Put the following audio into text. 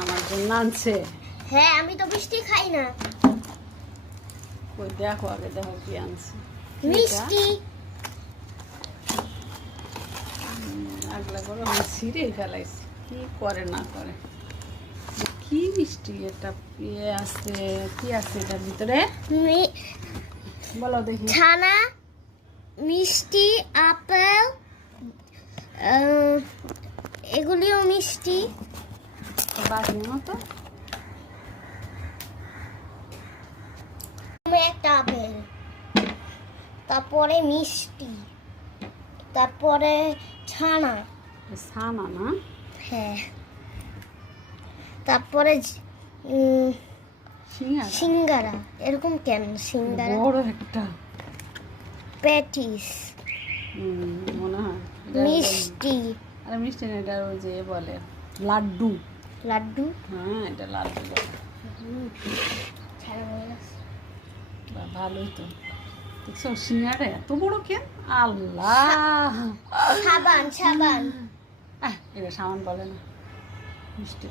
আমার জন্য আনছে। হ্যাঁ, আমি তো মিষ্টি খাই না। ওই দেখো, আগে দেখো কি আনছে। মিষ্টি আগলা করে আমি ছিঁড়েই ফেলাইছি, কি করে না করে। কি মিষ্টি এটা, ইয়ে আছে, কি আছে এটার ভিতরে বলো দেখি। ছানা, মিষ্টি, আপেল, এগুলিও মিষ্টি। বাটির মতো একটা আপেল, তারপরে মিষ্টি, তারপরে ছানা। ছানা না? হ্যাঁ, তারপরে সিঙ্গারা। সিঙ্গারা। এরকম কেন সিঙ্গারা? বড় একটা প্যাটিস, মনে হয় মিষ্টি, আরে মিষ্টি না, এটা ওই যে বলে লাড্ডু। লাড্ডু। হ্যাঁ, এটা লাড্ডু বলে। ভালোই তো। দেখছো সিঙ্গারা এত বড় কেন? আল্লাহ, সাবান, সাবান। এটা সাবান বলে না, মিষ্টি।